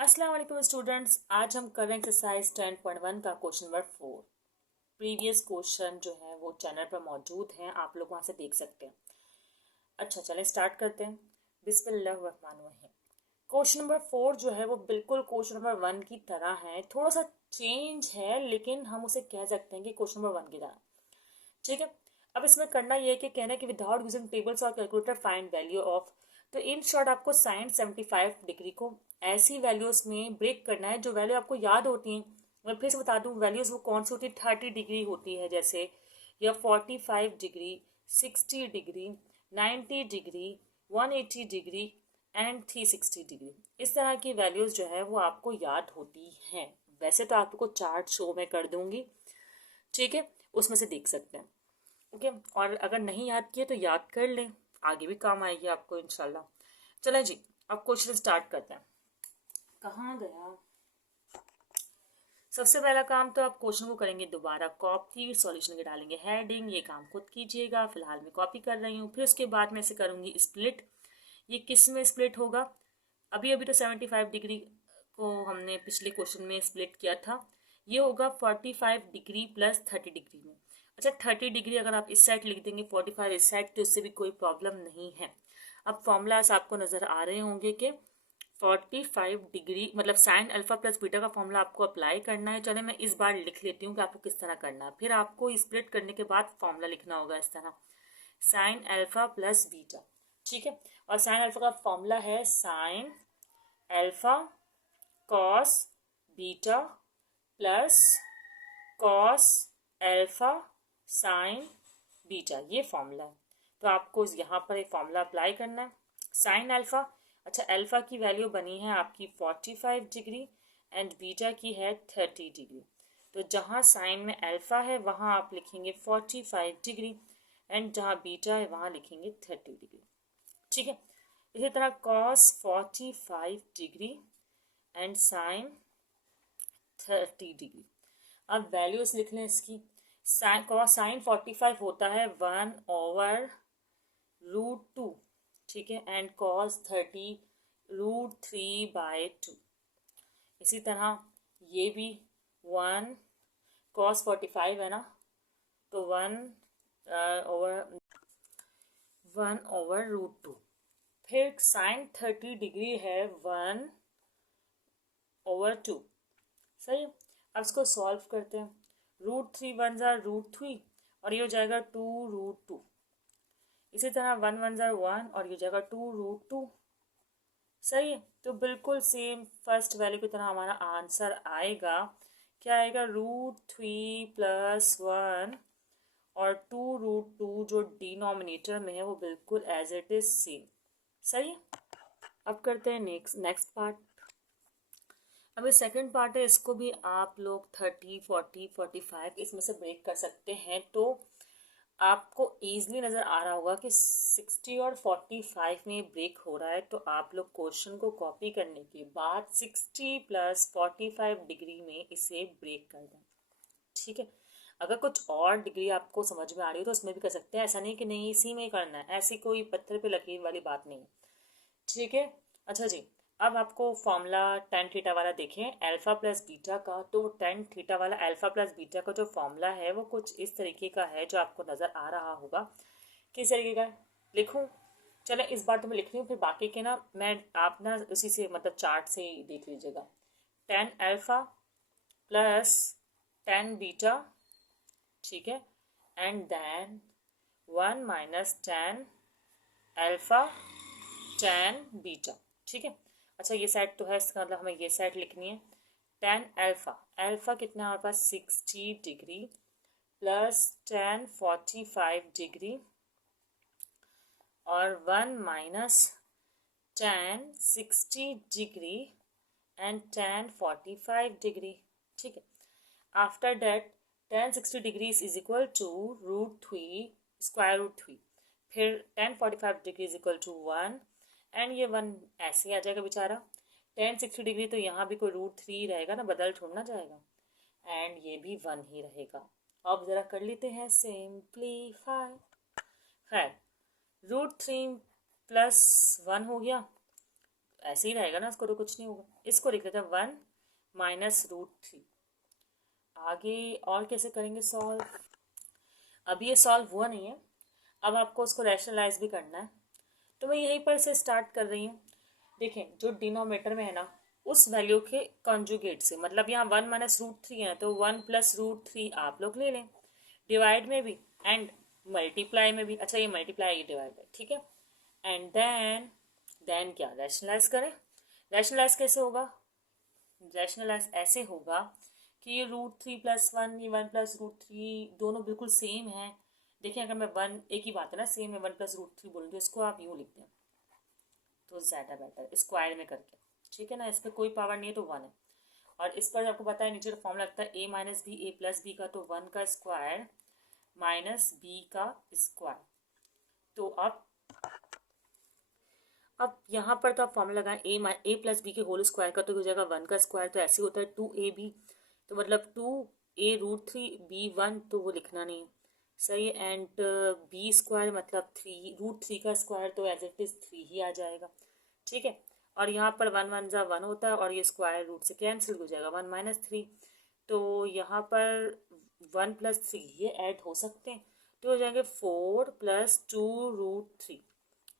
अस्सलाम वालेकुम स्टूडेंट्स। आज हम कर रहे हैं एक्सरसाइज 10.1 का क्वेश्चन नंबर 4। प्रीवियस क्वेश्चन जो है वो चैनल पर मौजूद हैं, आप लोग वहाँ से देख सकते हैं। अच्छा चलें स्टार्ट करते हैं। बिस्मिल्लाहिर्रहमानिर्रहीम। क्वेश्चन नंबर 4 जो है वो बिल्कुल क्वेश्चन नंबर 1 की तरह है, थोड़ा सा चेंज है लेकिन हम उसे कह सकते हैं कि क्वेश्चन नंबर 1 की तरह। ठीक है। अब इसमें करना ये है कि कहना है कि विदाउट यूजिंग टेबल्स और कैलकुलेटर फाइंड वैल्यू ऑफ। तो इन शॉर्ट आपको साइन 75 डिग्री को ऐसी वैल्यूज में ब्रेक करना है जो वैल्यू आपको याद होती हैं। मैं फिर से बता दूं वैल्यूज वो कौन सी होती है। 30 डिग्री होती है जैसे, या 45 degree, 60 degree, 90 degree, 180 degree and 360 degree. इस तरह की वैल्यूज जो है वो आपको याद होती हैं। वैसे तो आपको चार्ट शो में कर दूंगी, ठीक है, उसमें से देख सकते हैं। ओके, और अगर नहीं याद किए तो याद कर लें, आगे भी काम आएगी आपको इंशाल्लाह। चलें जी, अब क्वेश्चन स्टार्ट करते हैं। कहाँ गया? सबसे पहला काम तो आप क्वेश्चन को करेंगे दोबारा कॉपी, सॉल्यूशन के डालेंगे हेडिंग, ये काम खुद कीजिएगा, फिलहाल मैं कॉपी कर रही हूँ। फिर उसके बाद मैं इसे करूँगी स्प्लिट। ये किस में स्प्लिट होगा? अभी अभी तो 75 डिग्री को हमने पिछले क्वेश्चन में स्प्लिट किया था, ये होगा 45 डिग्री प्लस 30 डिग्री में। अच्छा 30 डिग्री अगर आप इस साइड लिख देंगे, 45 इस साइड, तो इससे भी कोई प्रॉब्लम नहीं है। अब फॉर्मूलाज आपको नज़र आ रहे होंगे कि 45 डिग्री मतलब साइन अल्फा प्लस बीटा का फॉर्मूला आपको अप्लाई करना है। चले मैं इस बार लिख लेती हूँ कि आपको किस तरह करना है, फिर आपको स्प्लिट करने के बाद फॉर्मूला लिखना होगा इस तरह, साइन अल्फा प्लस बीटा। ठीक है, और साइन अल्फा का फॉर्मूला है sine alpha cos beta plus cos alpha sign beta, ये फॉर्मूला है। तो आपको यहाँ पर एक फॉर्मूला अप्लाई करना है, साइन अल्फा। अच्छा अल्फा की वैल्यू बनी है आपकी 45 डिग्री एंड बीटा की है 30 डिग्री। तो जहाँ साइन में अल्फा है वहाँ आप लिखेंगे 45 डिग्री एंड जहाँ बीटा है वहाँ लिखेंगे 30 डिग्री। ठीक है, इसी तरह cos 45 degree and sine 30 degree. अब वैल्यूज लिख लें इसकी। साइन 45 होता है 1/√2, ठीक है, एंड कॉस 30 √3/2। इसी तरह ये भी 1 कॉस 45 है ना, तो 1/√2। फिर साइन 30 डिग्री है 1/2। सही, अब इसको सॉल्व करते हैं। √3 वन ज़ा √3 और ये हो जाएगा 2√2। इसी तरह 1 वन ज़ा 1 और ये हो जाएगा 2√2। सही है, तो बिल्कुल सेम फर्स्ट वैल्यू की तरह हमारा आंसर आएगा। क्या आएगा? √3 + 1 और 2√2 जो डिनोमिनेटर में है वो बिल्कुल एज इट इज सेम। सही है, अब करते हैं नेक्स्ट पार्ट। अभी सेकंड पार्ट है, इसको भी आप लोग 30 40 45 इसमें से ब्रेक कर सकते हैं। तो आपको ईजिली नज़र आ रहा होगा कि 60 और 45 में ब्रेक हो रहा है, तो आप लोग क्वेश्चन को कॉपी करने के बाद 60 + 45 डिग्री में इसे ब्रेक कर दें। ठीक है, अगर कुछ और डिग्री आपको समझ में आ रही हो तो उसमें भी कर सकते हैं, ऐसा नहीं कि नहीं इसी में ही करना है, ऐसी कोई पत्थर पे लकीर वाली बात नहीं। ठीक है, अच्छा जी, अब आपको फॉर्मूला टेन थीटा वाला देखें अल्फा प्लस बीटा का। तो टेन थीटा वाला अल्फा प्लस बीटा का जो फॉर्मूला है वो कुछ इस तरीके का है जो आपको नज़र आ रहा होगा। किस तरीके का है लिखूं? चले इस बार तो मैं लिख रही हूँ, फिर बाकी के ना मैं आप ना उसी से मतलब चार्ट से ही देख लीजिएगा। Tan alpha plus tan beta, ठीक है, and then 1 - tan alpha tan beta. ठीक है, अच्छा ये साइड तो है, इसका मतलब हमें ये साइड लिखनी है। टेन अल्फा, अल्फा कितना है हमारे पास 60 डिग्री प्लस टेन 45 डिग्री और 1 - tan 60 degree and tan 45 degree. ठीक है, after that tan 60 degree is equal to √3 √3। फिर tan 45 degree is equal to 1 and ये 1 ऐसे ही आ जाएगा बेचारा। टेन 60 डिग्री तो यहाँ भी कोई √3 रहेगा ना, बदल छोड़ना जाएगा, एंड ये भी 1 ही रहेगा। अब ज़रा कर लेते हैं सिंप्लीफाई। खैर √3 + 1 हो गया, ऐसे ही रहेगा ना, इसको तो कुछ नहीं होगा। इसको लिख लेते हैं 1 माइनस रूट 3। आगे और कैसे करेंगे सॉल्व? अभी ये सॉल्व हुआ नहीं है, अब आपको उसको रैशनलाइज भी करना है, तो मैं यहीं पर से स्टार्ट कर रही हूँ। देखें, जो डिनोमिनेटर में है ना, उस वैल्यू के कॉन्जुगेट से, मतलब यहाँ 1 माइनस रूट 3 है तो 1 प्लस रूट 3 आप लोग ले लें, डिवाइड में भी एंड मल्टीप्लाई में भी। अच्छा, ये मल्टीप्लाई, ये डिवाइड है, ठीक है। एंड देन क्या, रैशनलाइज करें। रैशनलाइज कैसे होगा? रैशनलाइज ऐसे होगा कि ये रूट 3 प्लस 1, ये 1 प्लस रूट 3 दोनों बिल्कुल सेम है। देखिए, अगर मैं 1, एक ही बात है ना, सेम है, 1 प्लस रूट 3 बोलूँ तो इसको आप यूँ लिखते हैं तो ज़्यादा बेटर, स्क्वायर में करके, ठीक है ना। इस पर कोई पावर नहीं है तो 1 है। और इस पर आपको पता है नीचे का फॉर्मूला लगता है ए माइनस बी, ए प्लस बी का, तो 1 का स्क्वायर माइनस बी का स्क्वायर। तो अब यहाँ पर तो आप फॉर्मूला लगाएं, ए प्लस बी के होल स्क्वायर का तो हो जाएगा 1 का स्क्वायर, तो ऐसे होता है 2ab, तो मतलब 2a रूट 3 बी 1, तो वो लिखना नहीं है, सही है। एंड बी स्क्वायर मतलब 3 रूट 3 का स्क्वायर, तो एज इट इज़ 3 ही आ जाएगा, ठीक है। और यहाँ पर 1 1 जा 1 होता है और ये स्क्वायर रूट से कैंसिल हो जाएगा, 1 माइनस 3, तो यहाँ पर 1 प्लस 3 ये ऐड हो सकते हैं, तो हो जाएंगे 4 प्लस 2 रूट 3।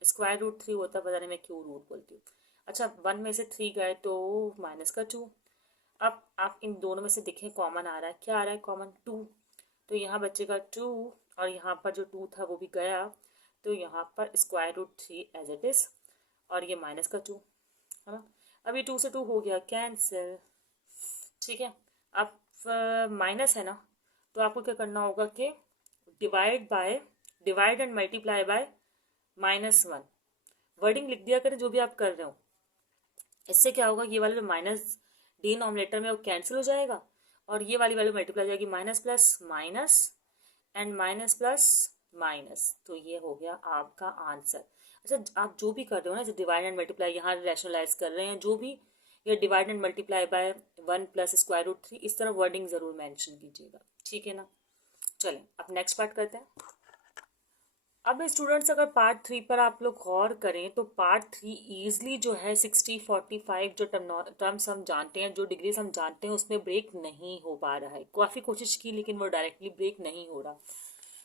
स्क्वायर रूट 3 होता है, पता नहीं मैं क्यों रूट बोलती हूँ। अच्छा, 1 में से 3 गए तो माइनस का 2। अब आप इन दोनों में से देखें कॉमन आ रहा है, क्या आ रहा है कॉमन? 2, तो यहाँ बचेगा 2, और यहाँ पर जो 2 था वो भी गया, तो यहाँ पर square root 3 as it is, और ये माइनस का 2 है ना। अब ये 2 से 2 हो गया कैंसिल, ठीक है। अब माइनस है ना, तो आपको क्या करना होगा कि divide and multiply by -1, wording लिख दिया करें जो भी आप कर रहे हो। इससे क्या होगा, ये वाला जो माइनस डिनोमिनेटर में वो कैंसिल हो जाएगा, और ये वाली वैल्यू मल्टीप्लाई हो जाएगी, minus plus minus and minus plus minus, तो ये हो गया आपका आंसर। अच्छा, आप जो भी कर रहे हो ना, जैसे डिवाइड एंड मल्टीप्लाई, यहाँ रैशनलाइज कर रहे हैं जो भी, ये divide and multiply by 1 plus square root 3, इस तरह वर्डिंग ज़रूर मेंशन कीजिएगा, ठीक है ना। चलें, अब नेक्स्ट पार्ट करते हैं। अब स्टूडेंट्स, अगर पार्ट 3 पर आप लोग गौर करें तो पार्ट 3 ईजिली जो है 60-45 जो टर्म्स हम जानते हैं, जो डिग्रीज हम जानते हैं, उसमें ब्रेक नहीं हो पा रहा है। काफ़ी कोशिश की लेकिन वो डायरेक्टली ब्रेक नहीं हो रहा,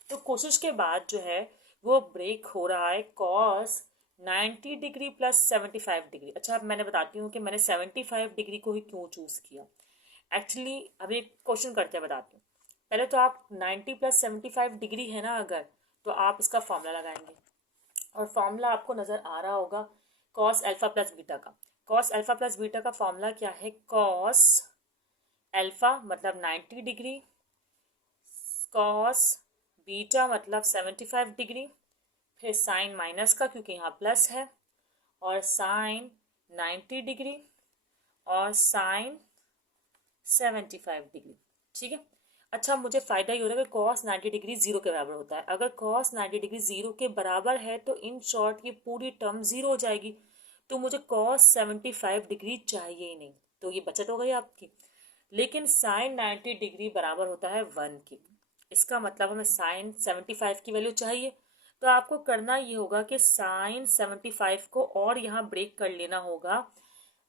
तो कोशिश के बाद जो है वो ब्रेक हो रहा है कॉस 90 डिग्री प्लस 75 डिग्री। अच्छा, अब मैंने बताती हूँ कि मैंने 75 डिग्री को ही क्यों चूज़ किया। एक्चुअली अभी एक क्वेश्चन करते हैं, बताती हूँ। पहले तो आप 90 प्लस 75 डिग्री है ना अगर, तो आप इसका फॉर्मूला लगाएंगे, और फॉर्मूला आपको नज़र आ रहा होगा कॉस अल्फ़ा प्लस बीटा का। कॉस अल्फ़ा प्लस बीटा का फॉर्मूला क्या है? कॉस अल्फ़ा मतलब 90 डिग्री, कॉस बीटा मतलब 75 डिग्री, फिर साइन माइनस का क्योंकि यहाँ प्लस है, और साइन 90 डिग्री और साइन 75 डिग्री, ठीक है। अच्छा, मुझे फ़ायदा ये हो रहा है कि कॉस 90 डिग्री ज़ीरो के बराबर होता है। अगर कॉस 90 डिग्री ज़ीरो के बराबर है तो इन शॉर्ट ये पूरी टर्म ज़ीरो हो जाएगी, तो मुझे कॉस 75 डिग्री चाहिए ही नहीं, तो ये बचत हो गई आपकी। लेकिन साइन 90 डिग्री बराबर होता है 1 की, इसका मतलब हमें साइन 75 की वैल्यू चाहिए, तो आपको करना ये होगा कि साइन 75 को और यहाँ ब्रेक कर लेना होगा,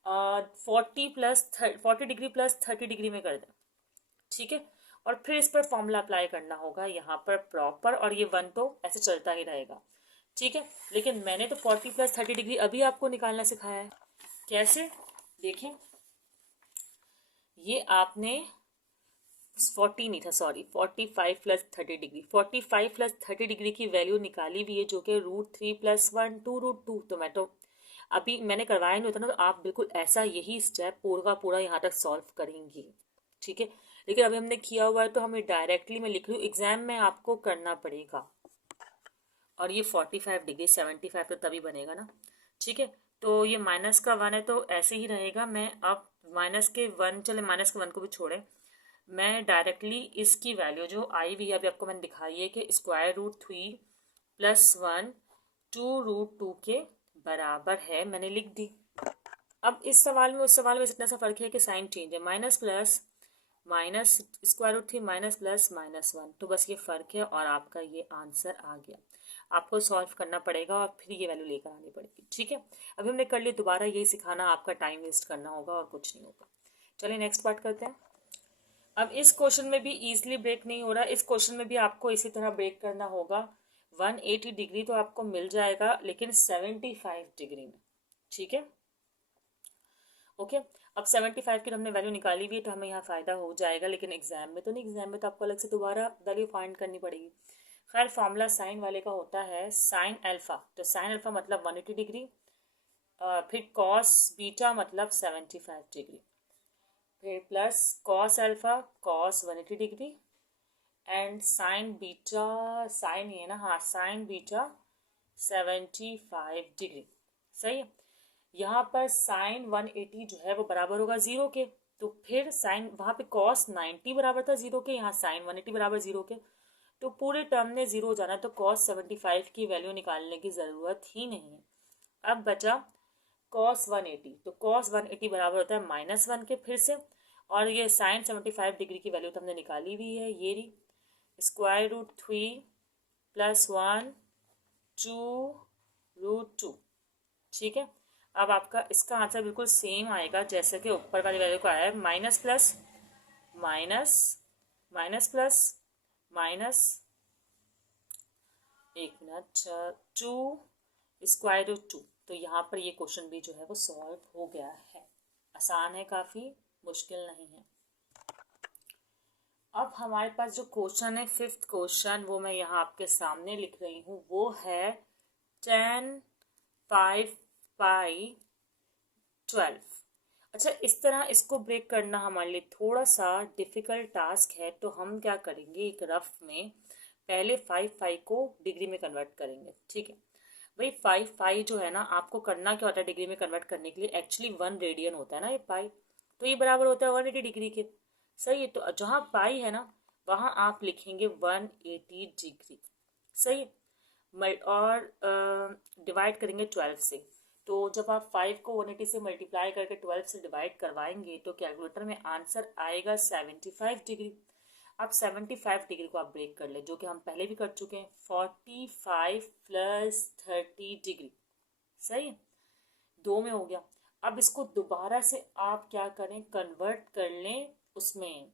40 डिग्री प्लस 30 डिग्री में कर दें, ठीक है। और फिर इस पर फॉर्मूला अप्लाई करना होगा यहाँ पर प्रॉपर, और ये 1 तो ऐसे चलता ही रहेगा, ठीक है। लेकिन मैंने तो 40 प्लस 30 डिग्री अभी आपको निकालना सिखाया है। कैसे? देखें, ये आपने 40 नहीं था, sorry, 45 plus 30 degree, 45 plus 30 degree की वैल्यू निकाली हुई है जो कि √3 + 1 2√2, तो मैं तो अभी मैंने करवाया नहीं होता ना, तो आप बिल्कुल ऐसा यही स्टेप पूरा पूरा यहाँ तक सॉल्व करेंगी, ठीक है। लेकिन अभी हमने किया हुआ है तो हमें डायरेक्टली मैं लिख रही हूँ, एग्जाम में आपको करना पड़ेगा। और ये 45 डिग्री 75 तो तभी बनेगा ना, ठीक है। तो ये माइनस का 1 है तो ऐसे ही रहेगा। मैं अब माइनस के 1, चले माइनस के 1 को भी छोड़ें, मैं डायरेक्टली इसकी वैल्यू जो आई हुई है अभी आपको मैंने दिखाई है कि √3 + 1 2√2 के बराबर है, मैंने लिख दी। अब इस सवाल में उस सवाल में इतना सा फर्क है कि साइन चेंज है, minus plus minus √3 minus plus -1, तो बस ये फ़र्क है और आपका ये आंसर आ गया। आपको सॉल्व करना पड़ेगा और फिर ये वैल्यू लेकर आनी पड़ेगी। ठीक है, अभी हमने कर लिया, दोबारा यही सिखाना, आपका टाइम वेस्ट करना होगा और कुछ नहीं होगा। चलिए नेक्स्ट पार्ट करते हैं। अब इस क्वेश्चन में भी इजीली ब्रेक नहीं हो रहा, इस क्वेश्चन में भी आपको इसी तरह ब्रेक करना होगा। 180 डिग्री तो आपको मिल जाएगा, लेकिन 75 डिग्री में। ठीक है, ओके। अब 75 की हमने वैल्यू निकाली हुई है तो हमें यहाँ फ़ायदा हो जाएगा, लेकिन एग्जाम में तो नहीं, एग्जाम में तो आपको अलग से दोबारा वैल्यू फाइंड करनी पड़ेगी। खैर, फॉर्मूला साइन वाले का होता है साइन अल्फा, तो साइन अल्फा मतलब 180 डिग्री, फिर कॉस बीटा मतलब 75 डिग्री, फिर plus cos alpha cos 180 degree, and sine beta, sine ही है ना, हाँ, साइन बीटा 75 डिग्री। सही है, यहाँ पर साइन 180 जो है वो बराबर होगा 0 के, तो फिर साइन, वहाँ पे कॉस 90 बराबर था 0 के, यहाँ साइन 180 बराबर 0 के, तो पूरे टर्म ने 0 हो जाना, तो कॉस 75 की वैल्यू निकालने की ज़रूरत ही नहीं है। अब बचा कॉस 180, तो कॉस 180 बराबर होता है -1 के फिर से, और ये साइन 75 डिग्री की वैल्यू तो हमने निकाली हुई है, ये रही √3 + 1 2√2। ठीक है, अब आपका इसका आंसर बिल्कुल सेम आएगा जैसे कि ऊपर वाली वैल्यू को आया है, minus plus minus minus plus minus, एक मिनट, 2√2। तो यहाँ पर ये क्वेश्चन भी जो है वो सॉल्व हो गया है, आसान है, काफ़ी मुश्किल नहीं है। अब हमारे पास जो क्वेश्चन है, 5th क्वेश्चन, वो मैं यहाँ आपके सामने लिख रही हूँ, वो है tan 5π12। अच्छा, इस तरह इसको ब्रेक करना हमारे लिए थोड़ा सा डिफ़िकल्ट टास्क है, तो हम क्या करेंगे, एक रफ में पहले 5π को डिग्री में कन्वर्ट करेंगे। ठीक है भाई, 5π जो है ना, आपको करना क्या होता है डिग्री में कन्वर्ट करने के लिए, एक्चुअली 1 रेडियन होता है ना ये पाई, तो ये बराबर होता है 180 डिग्री के। सही है, तो जहाँ पाई है ना वहाँ आप लिखेंगे 180 डिग्री। सही है, और डिवाइड करेंगे 12 से, तो जब आप 5 को 180 से मल्टीप्लाई करके 12 से डिवाइड करवाएंगे तो कैलकुलेटर में आंसर आएगा 75 डिग्री। अब 75 डिग्री को आप ब्रेक कर ले, जो कि हम पहले भी कर चुके हैं, 45 + 30 डिग्री। सही है, 2 में हो गया। अब इसको दोबारा से आप क्या करें, कन्वर्ट कर लें उसमें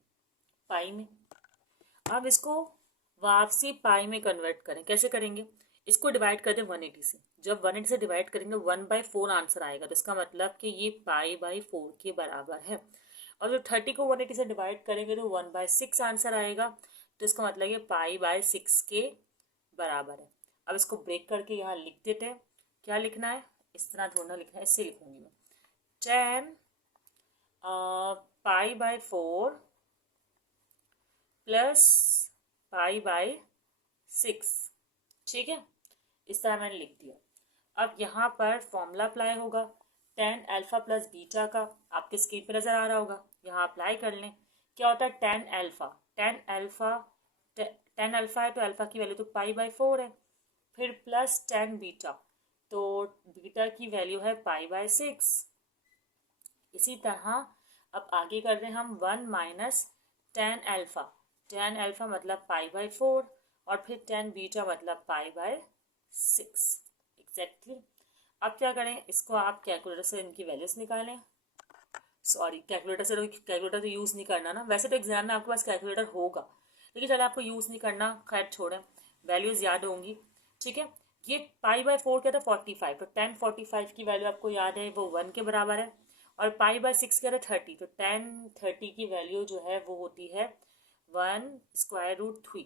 पाई में। अब इसको वापसी पाई में कन्वर्ट करें, कैसे करेंगे, इसको डिवाइड कर दें 180 से, जब 180 से डिवाइड करेंगे 1/4 आंसर आएगा, तो इसका मतलब कि ये π/4 के बराबर है। और जो 30 को 180 से डिवाइड करेंगे तो 1/6 आंसर आएगा, तो इसका मतलब ये π/6 के बराबर है। अब इसको ब्रेक करके यहाँ लिख देते हैं, क्या लिखना है, इस तरह थोड़ा लिखना है, इससे लिखूंगी मैं, tan π/4 + π/6। ठीक है, इस तरह मैंने लिख दिया। अब यहाँ पर फॉर्मूला अप्लाई होगा tan अल्फा + बीटा का, आपके स्क्रीन पर नज़र आ रहा होगा, यहाँ अप्लाई कर लें। क्या होता है tan अल्फा, tan अल्फा है तो अल्फा की वैल्यू तो π/4 है, फिर प्लस tan बीटा, तो बीटा की वैल्यू है π/6। इसी तरह अब आगे कर रहे हैं हम 1 - tan अल्फा, tan अल्फा मतलब π/4, और फिर tan बीटा मतलब π/6 एग्जैक्टली। अब क्या करें, इसको आप कैलकुलेटर से इनकी वैल्यूज निकालें, सॉरी कैलकुलेटर तो यूज़ नहीं करना ना, वैसे तो एग्जाम में आपके पास कैलकुलेटर होगा, लेकिन चलो आपको यूज़ नहीं करना, खैर छोड़ें, वैल्यूज़ याद होंगी। ठीक है, ये π/4 क्या था 45, तो tan 45 की वैल्यू आपको याद है वो 1 के बराबर है, और π/6 क्या था 30, तो tan 30 की वैल्यू जो है वो होती है 1√3।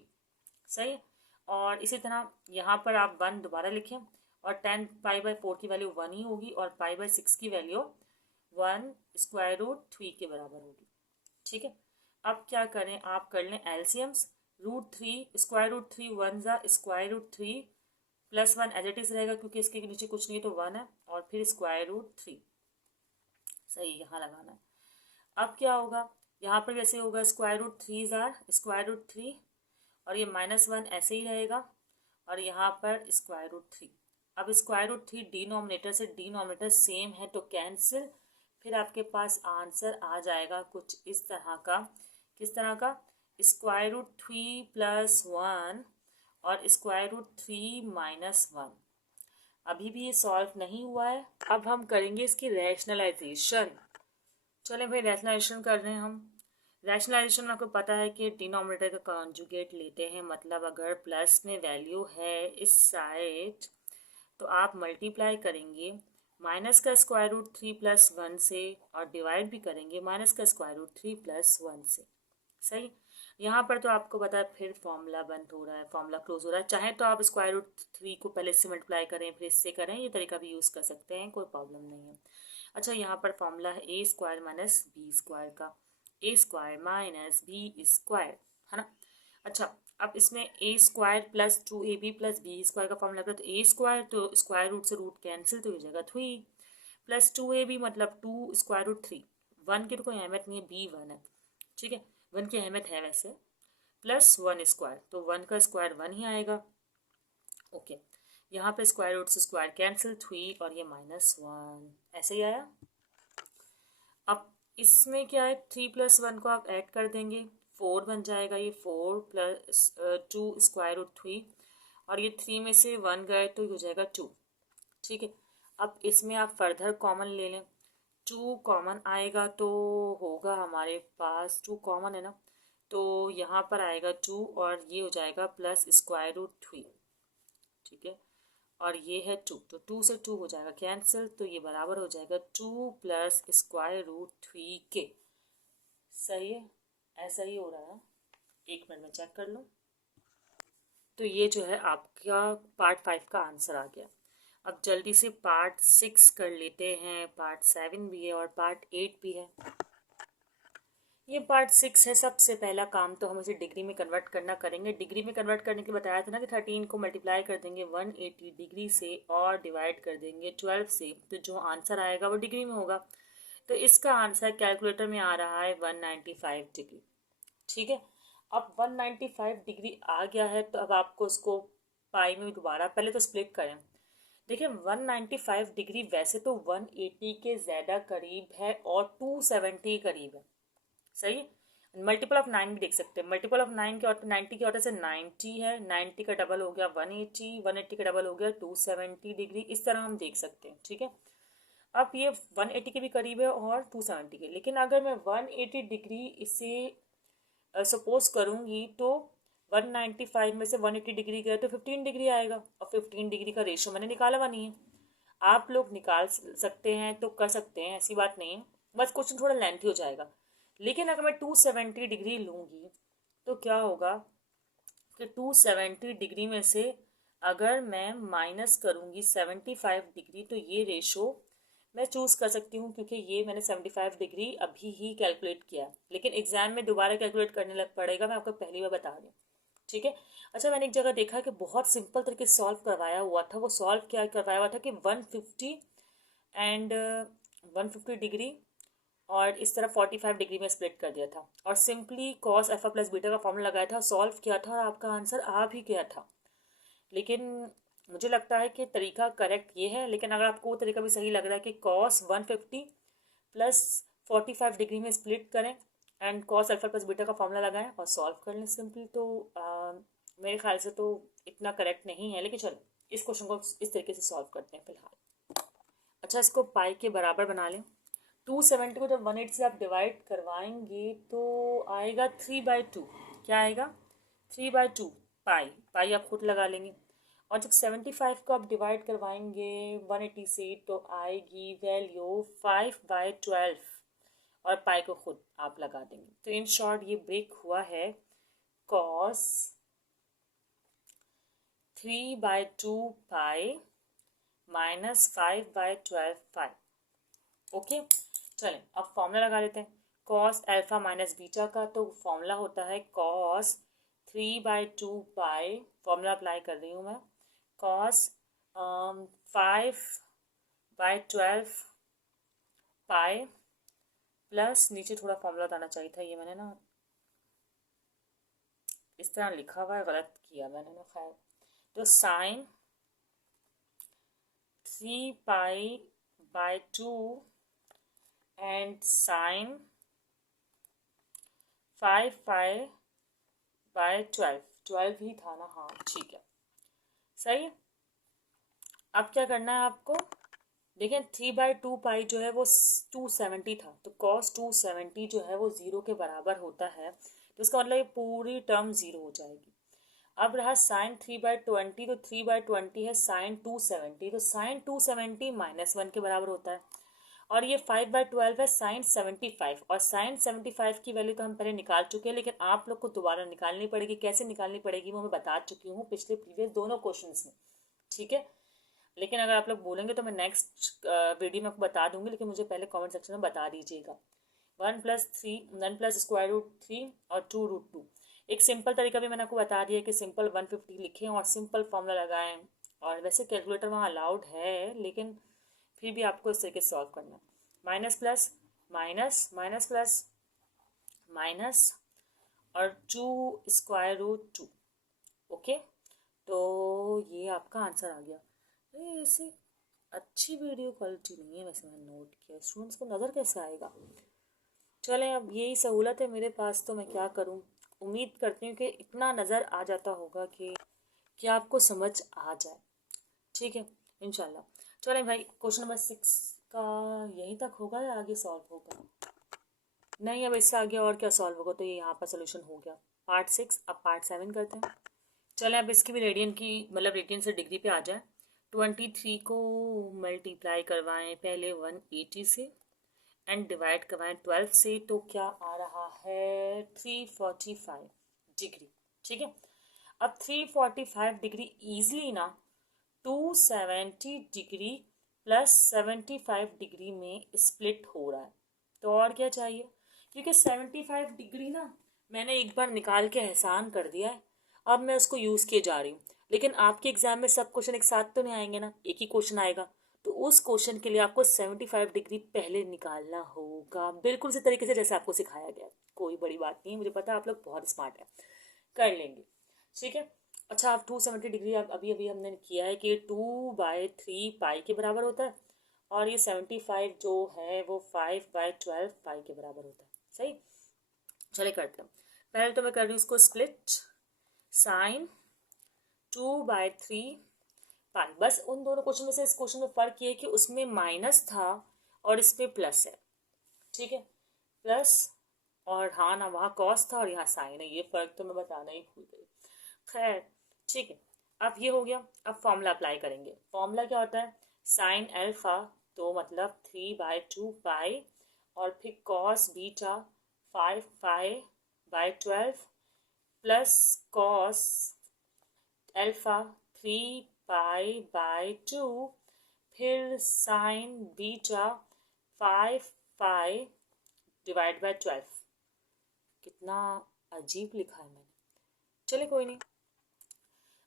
सही है, और इसी तरह यहाँ पर आप 1 दोबारा लिखें, और tan π/4 की वैल्यू 1 ही होगी, और π/6 की वैल्यू 1√3 के बराबर होगी। ठीक है, अब क्या करें, आप कर लें एलसीएम्स, √3 √3 1 √3 + 1 एज इट इज रहेगा, क्योंकि इसके नीचे कुछ नहीं तो 1 है, और फिर √3। सही, यहाँ लगाना है। अब क्या होगा, यहाँ पर वैसे होगा √3 √3, और ये -1 ऐसे ही रहेगा, और यहाँ पर √3। अब √3 डिनोमिनेटर से डिनोमिनेटर सेम है तो कैंसिल, फिर आपके पास आंसर आ जाएगा कुछ इस तरह का, किस तरह का, √3 + 1, और स्क्वायर रूट 3 - 1। अभी भी ये सॉल्व नहीं हुआ है। अब हम करेंगे इसकी रैशनलाइजेशन। चलें भाई, रैशनलाइजेशन कर रहे हैं हम। रैशनलाइजेशन में आपको पता है कि डिनोमिनेटर का कॉन्जुगेट लेते हैं, मतलब अगर प्लस में वैल्यू है इस साइड तो आप मल्टीप्लाई करेंगे माइनस का स्क्वायर रूट 3 + 1 से, और डिवाइड भी करेंगे माइनस का स्क्वायर रूट 3 + 1 से। सही। यहाँ पर तो आपको पता है फिर फॉर्मूला बंद हो रहा है, फॉर्मूला क्लोज हो रहा है। चाहे तो आप स्क्वायर रूट 3 को पहले से मल्टीप्लाई करें फिर इससे करें, ये तरीका भी यूज़ कर सकते हैं, कोई प्रॉब्लम नहीं है। अच्छा, यहाँ पर फॉर्मूला है a² - b² का, a² - b², है ना। अच्छा, अब इसमें a² + 2ab + b² का फॉर्मूला लग रहा है, तो a² तो स्क्वायर रूट से रूट कैंसिल तो हो जाएगा 3 + 2ab मतलब 2√3। 1 की तो कोई अहमियत नहीं है, b 1 है, ठीक है, 1 की अहमियत है वैसे, +1² तो 1 का स्क्वायर 1 ही आएगा। ओके, यहाँ पे स्क्वायर रूट से स्क्वायर कैंसिल 3 और ये -1 ऐसे ही आया। अब इसमें क्या है, 3 + 1 को आप ऐड कर देंगे, 4 बन जाएगा, ये 4 + 2√3, और ये 3 में से 1 गए तो हो जाएगा 2, ठीक है। अब इसमें आप फर्दर कॉमन ले लें, 2 कॉमन आएगा तो होगा हमारे पास, 2 कॉमन है ना, तो यहाँ पर आएगा 2 और ये हो जाएगा +√3, ठीक है, और ये है 2 तो 2 से 2 हो जाएगा कैंसिल, तो ये बराबर हो जाएगा 2 + √3 के। सही है, ऐसा ही हो रहा है, एक मिनट में चेक कर लो। तो ये जो है आपका पार्ट 5 का आंसर आ गया। अब जल्दी से पार्ट 6 कर लेते हैं, पार्ट 7 भी है और पार्ट 8 भी है। ये पार्ट 6 है। सबसे पहला काम तो हम इसे डिग्री में कन्वर्ट करना करेंगे। डिग्री में कन्वर्ट करने के लिए बताया था ना कि 13 को मल्टीप्लाई कर देंगे 180 डिग्री से और डिवाइड कर देंगे 12 से, तो जो आंसर आएगा वो डिग्री में होगा। तो इसका आंसर कैलकुलेटर में आ रहा है 195 डिग्री, ठीक है। अब 195 डिग्री आ गया है, तो अब आपको उसको पाई में दोबारा पहले तो स्प्लिट करें। देखिए 195 डिग्री वैसे तो 180 के ज़्यादा करीब है और 270 करीब है, सही। मल्टीपल ऑफ 9 भी देख सकते हैं, मल्टीपल ऑफ 9 के ऑर्डर 90 के ऑर्डर से 90 है, 90 का डबल हो गया 180, 180 का डबल हो गया 270 डिग्री, इस तरह हम देख सकते हैं, ठीक है। अब ये 180 के भी करीब है और 270 के, लेकिन अगर मैं 180 डिग्री इसे सपोज करूँगी तो 195 में से 180 डिग्री गए तो 15 डिग्री आएगा, और 15 डिग्री का रेशो मैंने निकाला हुआ नहीं है। आप लोग निकाल सकते हैं तो कर सकते हैं, ऐसी बात नहीं है, बस क्वेश्चन थोड़ा लेंथी हो जाएगा। लेकिन अगर मैं 270 डिग्री लूँगी तो क्या होगा कि 270 डिग्री में से अगर मैं माइनस करूँगी 75 डिग्री, तो ये रेशो मैं चूज़ कर सकती हूँ, क्योंकि ये मैंने 75 डिग्री अभी ही कैलकुलेट किया, लेकिन एग्जाम में दोबारा कैलकुलेट करने लग पड़ेगा, मैं आपको पहली बार बता रही हूँ, ठीक है। अच्छा, मैंने एक जगह देखा कि बहुत सिंपल तरीके से सॉल्व करवाया हुआ था। वो सॉल्व क्या करवाया हुआ था कि 150 एंड 150 डिग्री और इस तरह 45 डिग्री में स्प्लिट कर दिया था, और simply cos alpha plus beta का फॉर्मूला लगाया था, सॉल्व किया था, और आपका आंसर आ भी गया था। लेकिन मुझे लगता है कि तरीका करेक्ट ये है, लेकिन अगर आपको वो तरीका भी सही लग रहा है कि cos 150 प्लस 45 डिग्री में स्प्लिट करें and cos alpha plus beta का फॉर्मूला लगाएं और सॉल्व कर लें सिंपली, तो मेरे ख्याल से तो इतना करेक्ट नहीं है, लेकिन चलो इस क्वेश्चन को इस तरीके से सॉल्व करते हैं फिलहाल। अच्छा, इसको पाई के बराबर बना लें। 270 को जब 180 से आप डिवाइड करवाएंगे तो आएगा 3/2। क्या आएगा? 3/2 पाई। पाई आप खुद लगा लेंगे। और जब 75 को आप डिवाइड करवाएंगे 180 से तो आएगी वैल्यू 5/12, और पाई को खुद आप लगा देंगे। तो इन शॉर्ट ये ब्रेक हुआ है cos 3/2 पाई -5/12 पाई। ओके, चलें अब फॉर्मूला लगा लेते हैं cos अल्फा माइनस बीटा का। तो फॉर्मूला होता है cos 3/2 पाई, फॉर्मूला अप्लाई कर रही हूँ मैं, cos 5/12 पाई प्लस, नीचे थोड़ा फॉर्मूला बताना चाहिए था, ये मैंने ना इस तरह लिखा हुआ है, गलत किया मैंने ना, खैर। तो साइन 3π/2 and sine 5π/12, 12 ही था ना, हाँ ठीक है, सही है। अब क्या करना है आपको, देखिए 3/2 पाई जो है वो 270 था, तो cos 270 जो है वो 0 के बराबर होता है, तो इसका मतलब ये पूरी टर्म 0 हो जाएगी। अब रहा साइन 3/20, तो 3/20 है साइन 270, तो साइन 270 -1 के बराबर होता है। और ये 5/12 है साइन 75, और साइन 75 की वैल्यू तो हम पहले निकाल चुके हैं, लेकिन आप लोग को दोबारा निकालनी पड़ेगी। कैसे निकालनी पड़ेगी वो मैं बता चुकी हूँ पिछले प्रीवियस दोनों क्वेश्चंस में, ठीक है। लेकिन अगर आप लोग बोलेंगे तो मैं नेक्स्ट वीडियो में आपको बता दूंगी, लेकिन मुझे पहले कमेंट सेक्शन में बता दीजिएगा। 1 + 3 और 2√2। एक सिंपल तरीका भी मैंने आपको बता दिया कि सिंपल 150 लिखें और सिंपल फॉर्मूला लगाएं, और वैसे कैलकुलेटर वहाँ अलाउड है, लेकिन फिर भी आपको इस तरीके से सॉल्व करना है। Minus plus minus minus plus minus और 2√2। ओके, तो ये आपका आंसर आ गया। ऐसे अच्छी वीडियो क्वालिटी नहीं है वैसे, मैंने नोट किया, स्टूडेंट्स को नज़र कैसे आएगा। चलें, अब यही सहूलत है मेरे पास, तो मैं क्या करूं। उम्मीद करती हूँ कि इतना नज़र आ जाता होगा कि आपको समझ आ जाए, ठीक है, इंशाल्लाह। चलें भाई, क्वेश्चन नंबर 6 का यहीं तक होगा या आगे सॉल्व होगा? नहीं, अब इससे आगे और क्या सॉल्व होगा, तो ये यहाँ पर सोल्यूशन हो गया पार्ट 6। अब पार्ट 7 करते हैं। चलें, अब इसकी भी रेडियन की, मतलब रेडियन से डिग्री पे आ जाए। 23 को मल्टीप्लाई करवाएं पहले 180 से एंड डिवाइड करवाएं 12 से, तो क्या आ रहा है 345 डिग्री, ठीक है। अब 345 डिग्री ईजिली ना 270 डिग्री प्लस 75 डिग्री में स्प्लिट हो रहा है, तो और क्या चाहिए, क्योंकि 75 डिग्री ना मैंने एक बार निकाल के एहसान कर दिया है, अब मैं उसको यूज़ किए जा रही हूँ। लेकिन आपके एग्जाम में सब क्वेश्चन एक साथ तो नहीं आएंगे ना, एक ही क्वेश्चन आएगा, तो उस क्वेश्चन के लिए आपको 75 डिग्री पहले निकालना होगा, बिल्कुल उसी तरीके से जैसे आपको सिखाया गया। कोई बड़ी बात नहीं है, मुझे पता है आप लोग बहुत स्मार्ट है, कर लेंगे, ठीक है। अच्छा, आप 270 डिग्री अभी अभी हमने किया है कि 2/3 पाई के बराबर होता है, और ये 75 जो है वो 5/12 पाई के बराबर होता है, सही। चले करते हैं, पहले तो मैं कर रही हूँ इसको स्प्लिट। साइन 2/3 पाई, बस उन दोनों क्वेश्चन में से इस क्वेश्चन में फ़र्क ये है कि उसमें माइनस था और इस पे प्लस है, ठीक है, प्लस, और हाँ ना वहाँ कॉस था और यहाँ साइन है, ये फ़र्क तो मैं बताना ही भूल गई। खैर, ठीक है, अब ये हो गया। अब फॉर्मूला अप्लाई करेंगे। फॉर्मूला क्या होता है, साइन अल्फा, तो मतलब 3/2 पाई, और फिर cos beta 5/12 plus cos alpha 3 पाई/2, फिर sign beta 5 pi divide by 12। कितना अजीब लिखा है मैंने, चले कोई नहीं।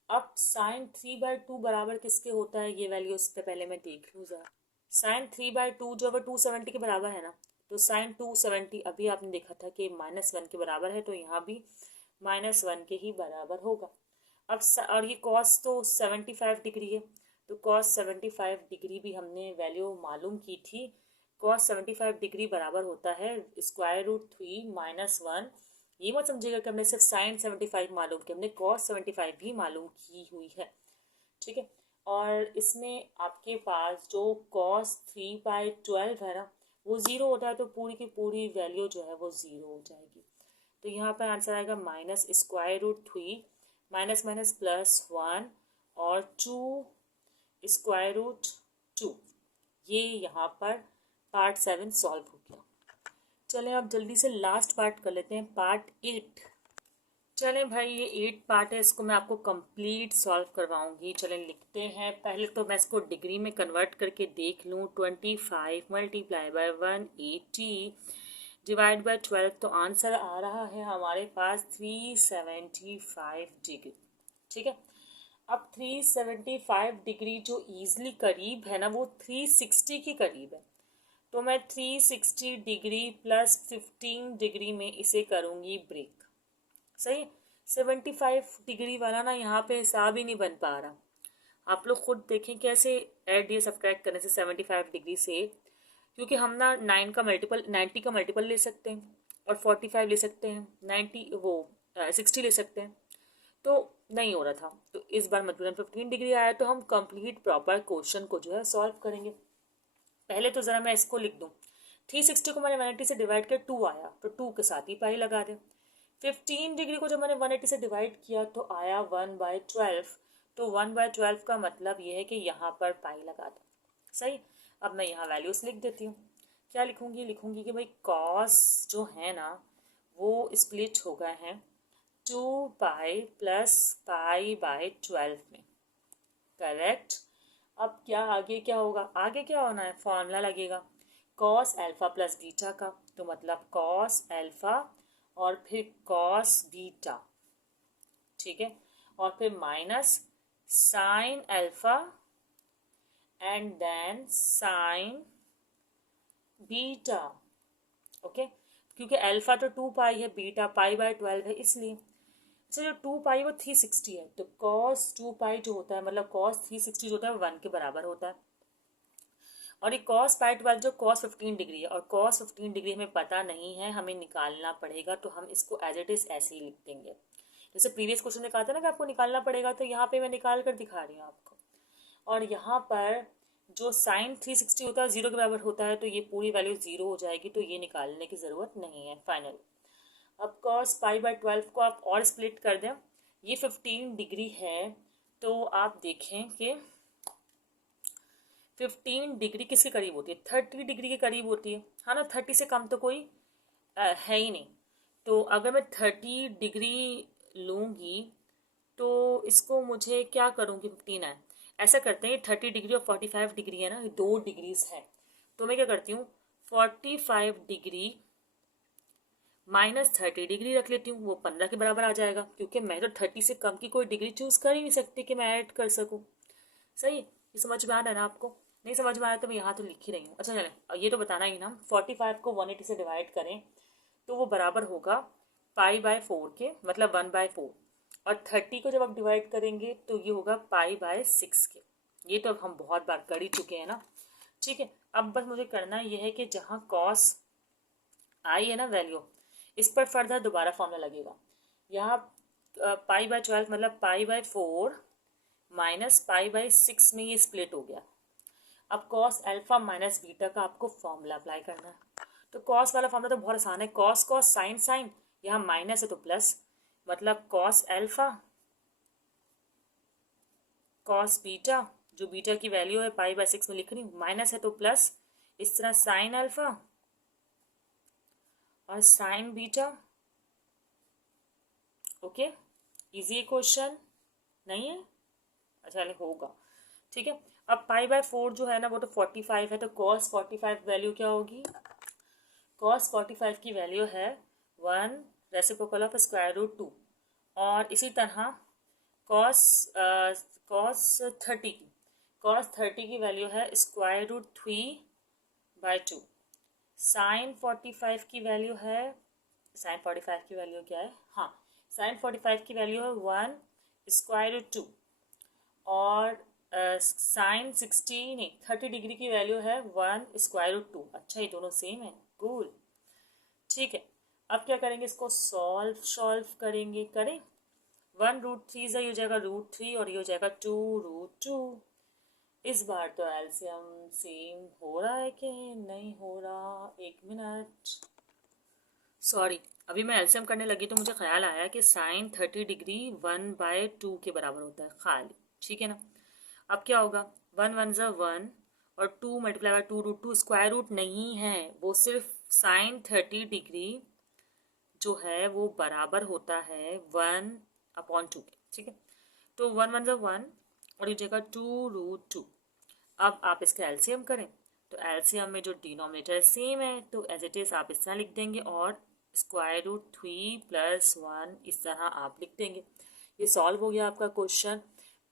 अब साइन 3/2 बराबर किसके होता है, ये वैल्यू उससे पहले मैं देख लूँ ज़रा। साइन 3/2 जो है 270 के बराबर है ना, तो साइन 270 अभी आपने देखा था कि -1 के बराबर है, तो यहाँ भी -1 के ही बराबर होगा। अब और ये कॉस तो 75 डिग्री है, तो कॉस 75 डिग्री भी हमने वैल्यू मालूम की थी। कॉस 75 डिग्री बराबर होता है √3 -1। ये मत समझिएगा कि हमने सिर्फ साइन 75 मालूम की, हमने कॉस 75 भी मालूम की हुई है, ठीक है। और इसमें आपके पास जो कॉस 3/12 है ना, वो 0 होता है, तो पूरी की पूरी वैल्यू जो है वो 0 हो जाएगी। तो यहाँ पर आंसर आएगा -√3 माइनस माइनस +1 और 2√2। ये यहाँ पर पार्ट 7 सॉल्व हो गया। चलें, अब जल्दी से लास्ट पार्ट कर लेते हैं, पार्ट 8। चलें भाई, ये 8 पार्ट है, इसको मैं आपको कंप्लीट सॉल्व करवाऊंगी। चलें लिखते हैं। पहले तो मैं इसको डिग्री में कन्वर्ट करके देख लूँ। 25 मल्टीप्लाई बाय 180 डिवाइड बाय 12, तो आंसर आ रहा है हमारे पास 375 डिग्री, ठीक है। अब 375 डिग्री जो ईजिली करीब है ना, वो 360 के करीब है, तो मैं 360 डिग्री प्लस 15 डिग्री में इसे करूँगी ब्रेक, सही। 75 डिग्री वाला ना यहाँ पे हिसाब ही नहीं बन पा रहा। आप लोग खुद देखें कैसे ऐड या सब्ट्रैक्ट करने से 75 डिग्री से, क्योंकि हम ना 90 का मल्टीपल ले सकते हैं और 45 ले सकते हैं, 60 ले सकते हैं, तो नहीं हो रहा था। तो इस बार मजबूरन 15 डिग्री आया, तो हम कंप्लीट प्रॉपर क्वेश्चन को जो है सॉल्व करेंगे। पहले तो ज़रा मैं इसको लिख दूँ। 360 को मैंने 180 से डिवाइड किया, 2 आया, तो 2 के साथ ही पाई लगा दें। 15 डिग्री को जब मैंने 180 से डिवाइड किया तो आया 1/12। तो 1/12 का मतलब ये है कि यहाँ पर पाई लगा दो। सही। अब मैं यहाँ वैल्यूज लिख देती हूँ। क्या लिखूँगी? लिखूँगी कि भाई कॉस जो है ना वो स्प्लिट हो गए हैं 2 पाई प्लस पाई/12 में। करेक्ट। अब क्या आगे क्या होगा? आगे क्या होना है? फॉर्मूला लगेगा कॉस एल्फा प्लस बीटा का, तो मतलब कॉस एल्फा और फिर कॉस बीटा, ठीक है, और फिर minus sine alpha and then sine beta. Okay, क्योंकि एल्फा तो 2 पाई है, बीटा पाई/12 है, इसलिए। अच्छा, जो 2 पाई वो 360 है, तो कॉस 2 पाई जो होता है मतलब कॉस 360 जो होता है वो 1 के बराबर होता है। और ये कॉस पाई/12 जो कॉस 15 डिग्री है, और कॉस 15 डिग्री हमें पता नहीं है, हमें निकालना पड़ेगा, तो हम इसको एज इट इज ऐसे ही लिख देंगे। जैसे प्रीवियस क्वेश्चन में कहा था ना कि आपको निकालना पड़ेगा, तो यहाँ पे मैं निकाल कर दिखा रही हूँ आपको। और यहाँ पर जो साइन 360 होता है 0 के बराबर होता है, तो ये पूरी वैल्यू 0 हो जाएगी, तो ये निकालने की ज़रूरत नहीं है फाइनल। अब कॉस पाई/12 को आप और स्प्लिट कर दें, ये 15 डिग्री है, तो आप देखें कि 15 डिग्री किसके करीब होती है? 30 डिग्री के करीब होती है, हाँ ना। 30 से कम तो कोई है ही नहीं। तो अगर मैं 30 डिग्री लूँगी तो इसको मुझे क्या करूँगी? 15 है, ऐसा करते हैं 30 डिग्री और 45 डिग्री है ना, ये 2 डिग्रीज हैं। तो मैं क्या करती हूँ 45 डिग्री -30 डिग्री रख लेती हूँ, वो 15 के बराबर आ जाएगा, क्योंकि मैं तो 30 से कम की कोई डिग्री चूज कर ही नहीं सकती कि मैं ऐड कर सकूँ। सही। ये समझ में आ रहा है ना आपको? नहीं समझ में आया तो मैं यहाँ तो लिख ही रही हूँ। अच्छा चले, ये तो बताना ही ना, 45 को 180 से डिवाइड करें तो वो बराबर होगा पाई/4 के, मतलब 1/4। और 30 को जब आप डिवाइड करेंगे तो ये होगा पाई/6 के। ये तो अब हम बहुत बार कर ही चुके हैं ना। ठीक है, अब बस मुझे करना ये है कि जहाँ कॉस आई है ना वैल्यू, इस पर फर्दर दोबारा फॉर्मूला लगेगा। यहाँ पाई/12 मतलब पाई/4 माइनस पाई/6 में ये स्प्लिट हो गया। अब कॉस एल्फा माइनस बीटा का आपको फॉर्मूला अप्लाई करना है। तो कॉस वाला फॉर्मूला तो बहुत आसान है, कॉस कॉस साइन साइन, यहाँ माइनस है तो प्लस, मतलब कॉस एल्फा कॉस बीटा, जो बीटा की वैल्यू है पाई/6 में लिख रही हूँ, माइनस है तो प्लस, इस तरह साइन एल्फा और sign beta. Okay, easy question नहीं है? अच्छा होगा, ठीक है। अब पाई/4 जो है ना वो तो 45 है, तो कॉस 45 वैल्यू क्या होगी? कॉस 45 की वैल्यू है 1 रेसिप्रोकल ऑफ √2। और इसी तरह कॉस कॉस 30 की, कॉस 30 की वैल्यू है √3/2। साइन 45 की वैल्यू है, साइन 45 की वैल्यू क्या है? हाँ, साइन 45 की वैल्यू है 1 √2। और साइन 60 नहीं 30 डिग्री की वैल्यू है 1 √2। अच्छा, ये दोनों सेम है, कूल। ठीक है, अब क्या करेंगे? इसको सॉल्व करेंगे। करें 1√3 से हो जाएगा √3 और ये हो जाएगा 2√2। इस बार तो एलसीएम सेम हो रहा है कि नहीं हो रहा? एक मिनट, सॉरी, अभी मैं एलसीएम करने लगी तो मुझे ख्याल आया कि साइन 30 डिग्री 1/2 के बराबर होता है खाली। ठीक है ना। अब क्या होगा? 1 1 ज़ा 1 और 2 मल्टीप्लाई बाय 2√2 स्क्वायर रूट नहीं है, वो सिर्फ साइन 30 डिग्री जो है वो बराबर होता है 1/2 के। ठीक है, तो 1 1 ज़ा 1 और ये जगह 2√2। अब आप इसका एलसीएम करें तो एलसीएम में जो डिनोमिनेटर सेम है, तो एज इट इज़ आप इस तरह लिख देंगे और √3 + 1 इस तरह आप लिख देंगे। ये सॉल्व हो गया आपका क्वेश्चन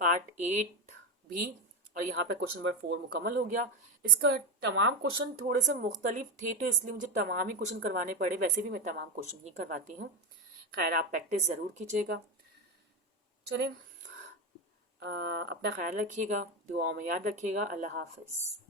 पार्ट 8 भी, और यहाँ पे क्वेश्चन नंबर 4 मुकम्मल हो गया। इसका तमाम क्वेश्चन थोड़े से मुख्तलिफ थे, तो इसलिए मुझे तमाम ही क्वेश्चन करवाने पड़े। वैसे भी मैं तमाम क्वेश्चन ही करवाती हूँ। खैर, आप प्रैक्टिस ज़रूर कीजिएगा। चलिए, अपना ख्याल रखिएगा, दुआओं में याद रखिएगा। अल्लाह हाफिज़।